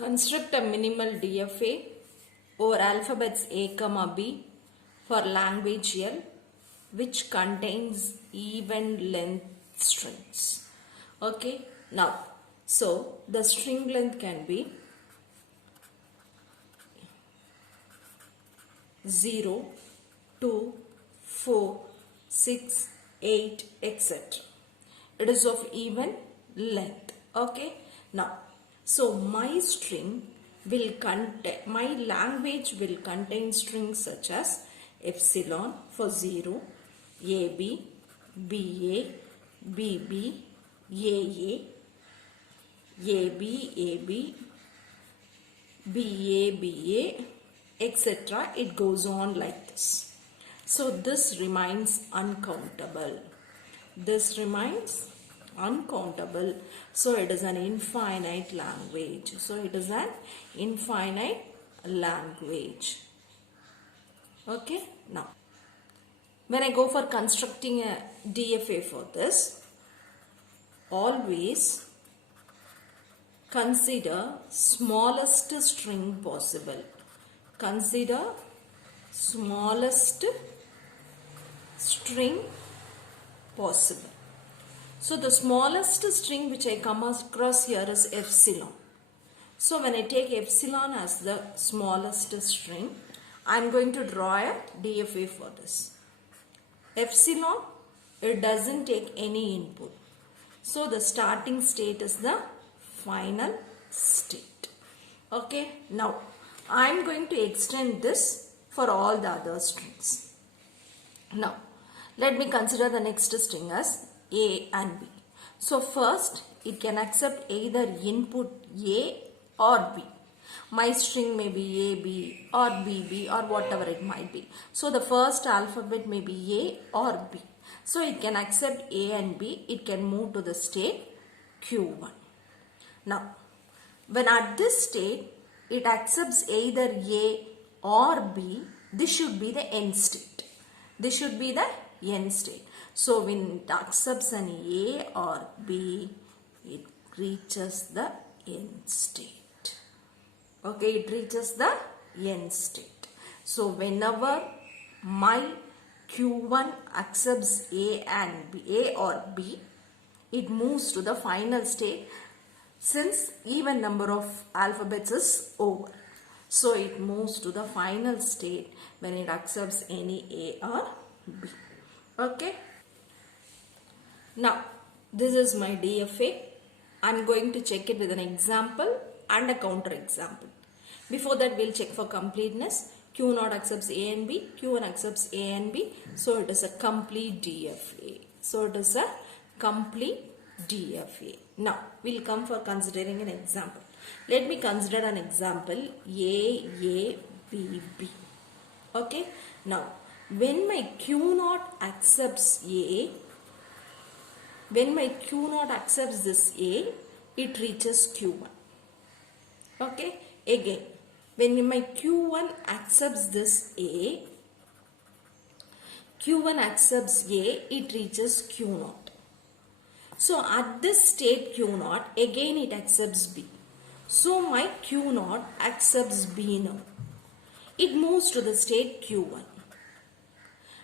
Construct a minimal DFA over alphabets A, B for language L which contains even length strings. Okay, now, so the string length can be 0, 2, 4, 6, 8, etc. It is of even length. Okay, now, so my string will contain, my language will contain strings such as epsilon for 0, AB, BA, BB, AA, AB, BA, etc. It goes on like this. So this remains uncountable. This remains uncountable. So it is an infinite language. So it is an infinite language. Okay. Now, when I go for constructing a DFA for this, always consider smallest string possible. Consider smallest string possible. So the smallest string which I come across here is epsilon. So when I take epsilon as the smallest string, I am going to draw a DFA for this. Epsilon, it doesn't take any input. So the starting state is the final state. Okay, now I am going to extend this for all the other strings. Now, let me consider the next string as A and B. So first, it can accept either input A or B. My string may be A, B or BB or whatever it might be. So the first alphabet may be A or B. So it can accept A and B. It can move to the state Q1. Now, when at this state, it accepts either A or B, this should be the end state. This should be the end state. So when it accepts an A or B, it reaches the end state. Okay, it reaches the end state. So whenever my Q1 accepts A and B, A or B, it moves to the final state since even number of alphabets is over. So it moves to the final state when it accepts any A or B. Okay. Now, this is my DFA. I am going to check it with an example and a counter example. Before that, we'll check for completeness. Q0 accepts A and B. Q1 accepts A and B. So it is a complete DFA. So it is a complete DFA. Now, we'll come for considering an example. Let me consider an example A, B, B. Okay. Now, when my Q0 accepts A, when my Q0 accepts this A, it reaches Q1. Okay. Again, when my Q1 accepts this A, Q1 accepts A, it reaches Q0. So at this state Q0, again it accepts B. So my Q0 accepts B now. It moves to the state Q1.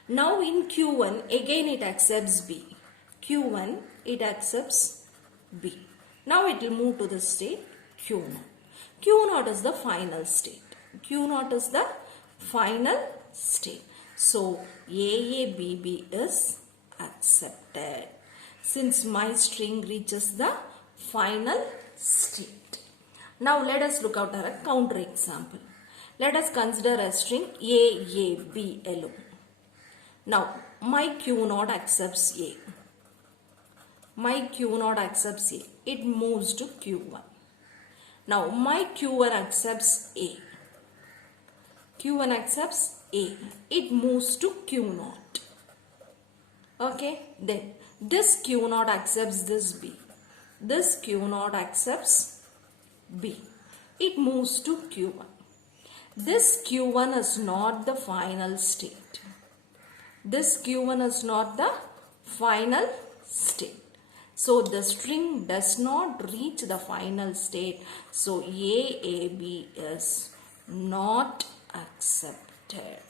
Now in Q1, again it accepts B. Q1, it accepts B. Now it will move to the state Q0. Q0 is the final state. Q0 is the final state. So AABB is accepted since my string reaches the final state. Now let us look at a counter example. Let us consider a string AAB alone. Now my Q0 accepts A. My Q0 accepts A. It moves to Q1. Now my Q1 accepts A. Q1 accepts A. It moves to Q0. Okay. Then this Q0 accepts this B. This Q0 accepts B. It moves to Q1. This Q1 is not the final state. This Q1 is not the final state. So the string does not reach the final state. So AAB is not accepted.